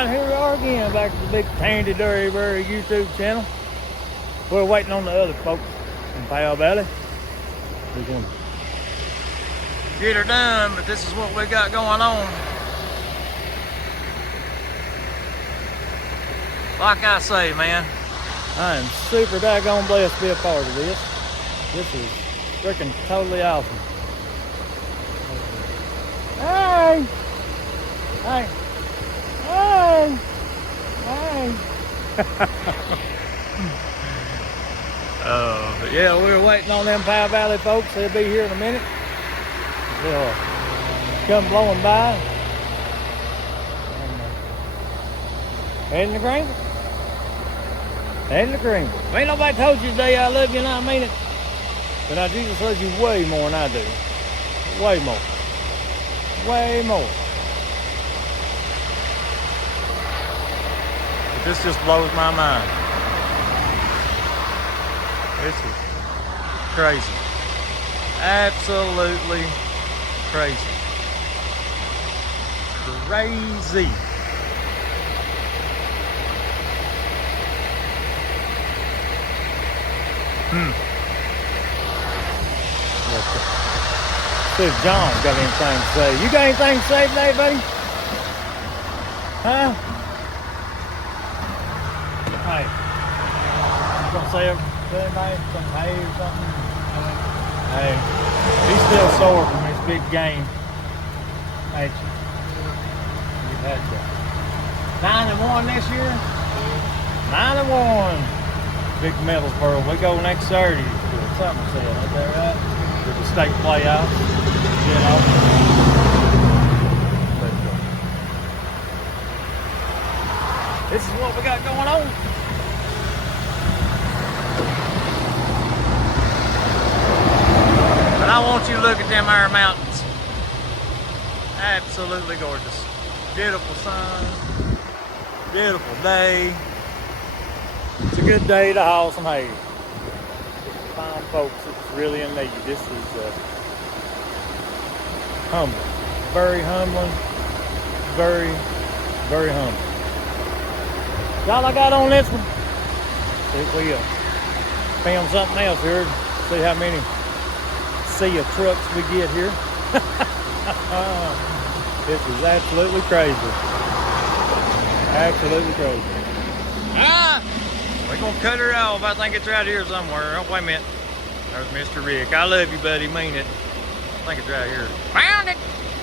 right, here we are again, back to the big Tandy Durryberry YouTube channel. We're waiting on the other folks in Powell Valley. We're going to get her done, but this is what we got going on. Like I say, man, I am super daggone blessed to be a part of this. This is freaking totally awesome. Hey! Hey! Hey! Hey! But yeah, we're waiting on them Powell Valley folks. They'll be here in a minute. They'll come blowing by. Heading to Greenville. Heading to Greenville. Ain't nobody told you today I love you and I mean it. But now Jesus loves you way more than I do. Way more. Way more. But this just blows my mind. This is crazy. Absolutely crazy. Crazy. See if John's got anything to say. You got anything to say today, buddy? Huh? Hey. You gonna say anything? Some hay or something? Hey. He's still sore from his big game. Ain't you? You've had that. 9-1 this year? 9-1. Big Middlesboro. We go next Saturday. Something said, is that right? To the state playoffs, you know. But, this is what we got going on. But I want you to look at them Iron Mountains. Absolutely gorgeous. Beautiful sun. Beautiful day. It's a good day to haul some hay. Fine folks, it's really in need. This is humbling. Very humbling. Very, very humbling. All I got on this one. See if we film something else here. See how many sea of trucks we get here. This is absolutely crazy. Absolutely crazy. We're gonna cut her off. I think it's right here somewhere. Oh, wait a minute. There's Mr. Rick. I love you, buddy. Mean it. I think it's right here. Found it!